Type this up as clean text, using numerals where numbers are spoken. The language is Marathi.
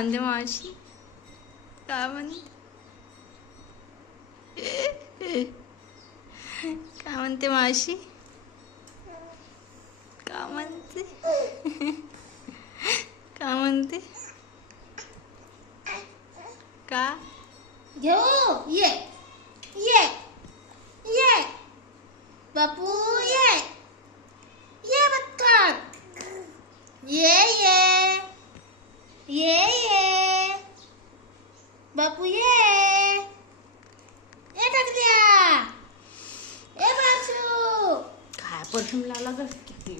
म्हणते मावशी? काय म्हणते? काय म्हणते मावशी? काय म्हणते? काय म्हणते? का घेऊ ये ये ये बापू ये ये बत्तन ये ये ये ये बापू ये टाक द्या ए बासू काय परफ्यूम लावला ग किती